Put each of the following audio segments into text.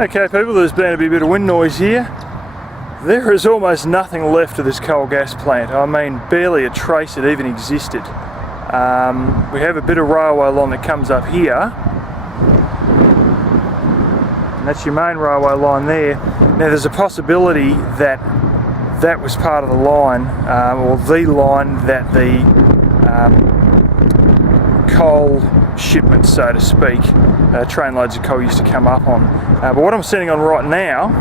Okay people, there's been a bit of wind noise here. There is almost nothing left of this coal gas plant. I mean, barely a trace that even existed. We have a bit of railway line that comes up here. And that's your main railway line there. Now there's a possibility that that was part of the line, or the line that the coal shipments, so to speak, trainloads of coal used to come up on. But what I'm sitting on right now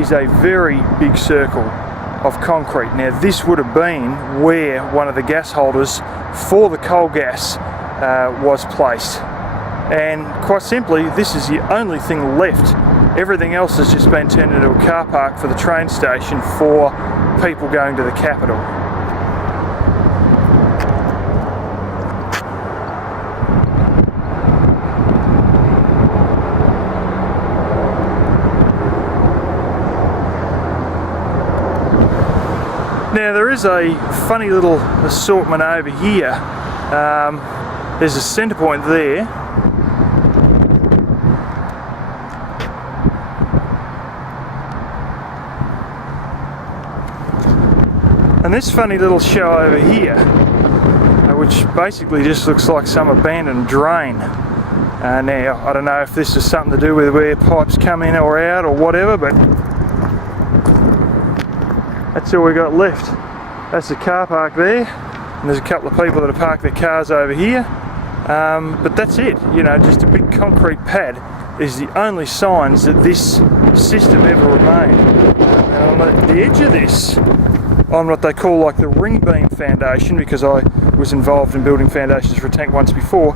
is a very big circle of concrete. Now this would have been where one of the gas holders for the coal gas was placed. And quite simply, this is the only thing left. Everything else has just been turned into a car park for the train station for people going to the capital. Now there is a funny little assortment over here. There's a centre point there. And this funny little show over here, which basically just looks like some abandoned drain. Now, I don't know if this is something to do with where pipes come in or out or whatever, but that's all we got left. That's the car park there, and there's a couple of people that have parked their cars over here. But that's it, you know, just a big concrete pad is the only signs that this system ever remained. And on the edge of this, on what they call like the ring beam foundation, because I was involved in building foundations for a tank once before,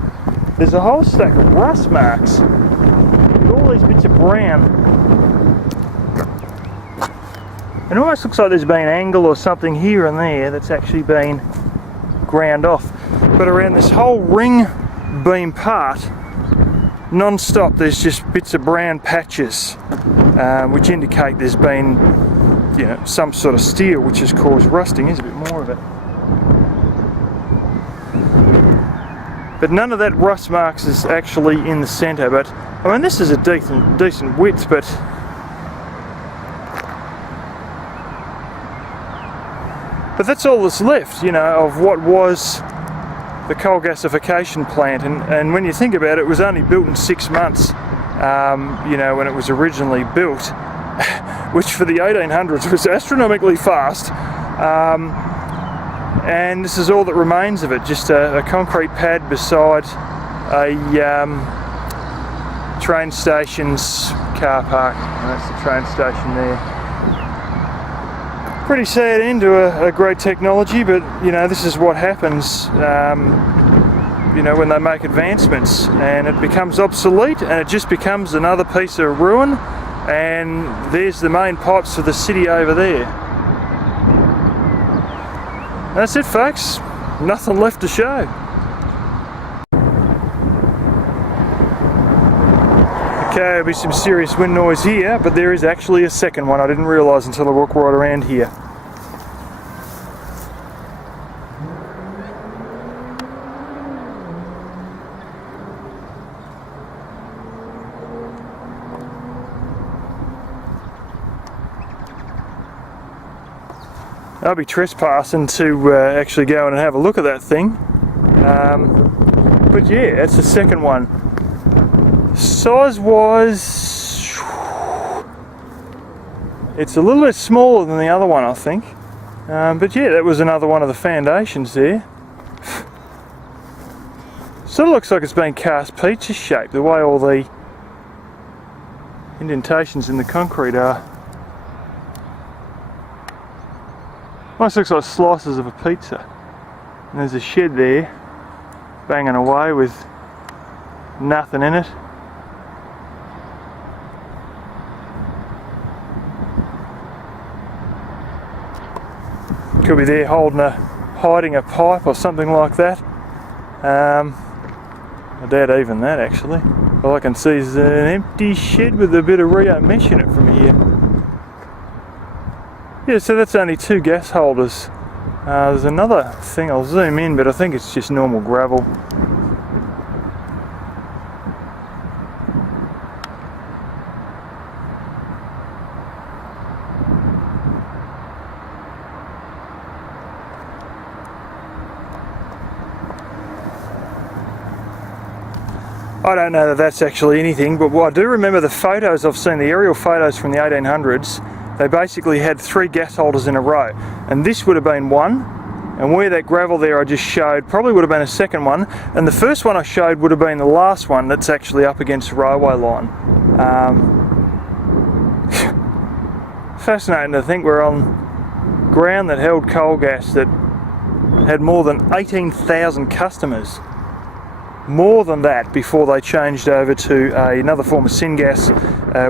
there's a whole stack of rust marks with all these bits of brown. It almost looks like there's been angle or something here and there that's actually been ground off. But around this whole ring beam part, non-stop, there's just bits of brown patches, which indicate there's been, you know, some sort of steel which has caused rusting. Here's a bit more of it. But none of that rust marks is actually in the centre. But I mean, this is a decent width, but that's all that's left, you know, of what was the coal gasification plant. And when you think about it, it was only built in 6 months, you know, when it was originally built, which for the 1800s was astronomically fast. And this is all that remains of it, just a concrete pad beside a train station's car park. And that's the train station there. Pretty sad end to a great technology, but you know, this is what happens, you know, when they make advancements and it becomes obsolete and it just becomes another piece of ruin. And there's the main pipes for the city over there. That's it folks, nothing left to show. Okay, there'll be some serious wind noise here, but there is actually a second one. I didn't realise until I walked right around here. I'll be trespassing to actually go in and have a look at that thing. But yeah, that's the second one. Size-wise, it's a little bit smaller than the other one, I think. But yeah, that was another one of the foundations there. Sort of looks like it's been cast pizza shaped, the way all the indentations in the concrete are. Almost looks like slices of a pizza. And there's a shed there, banging away with nothing in it. Could be there hiding a pipe or something like that. I doubt even that actually. All I can see is an empty shed with a bit of Rio mesh in it from here. Yeah, so that's only 2 gas holders. There's another thing, I'll zoom in, but I think it's just normal gravel. I don't know that that's actually anything, but I do remember the photos I've seen, the aerial photos from the 1800s. They basically had 3 gas holders in a row, and this would have been one, and where that gravel there I just showed probably would have been a second one, and the first one I showed would have been the last one that's actually up against the railway line. Fascinating to think we're on ground that held coal gas that had more than 18,000 customers. More than that before they changed over to another form of syngas,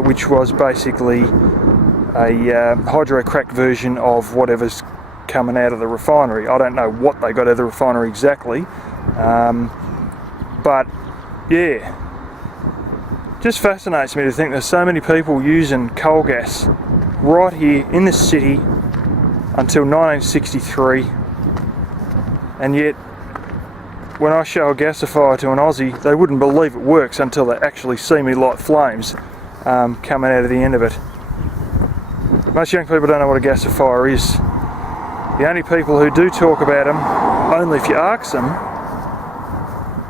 which was basically a hydro-cracked version of whatever's coming out of the refinery. I don't know what they got out of the refinery exactly, but yeah, just fascinates me to think there's so many people using coal gas right here in the city until 1963, and yet when I show a gasifier to an Aussie, they wouldn't believe it works until they actually see me light flames coming out of the end of it. Most young people don't know what a gasifier is. The only people who do talk about them, only if you ask them,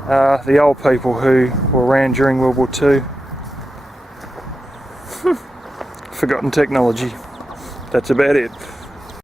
are the old people who were around during World War II. Forgotten technology. That's about it.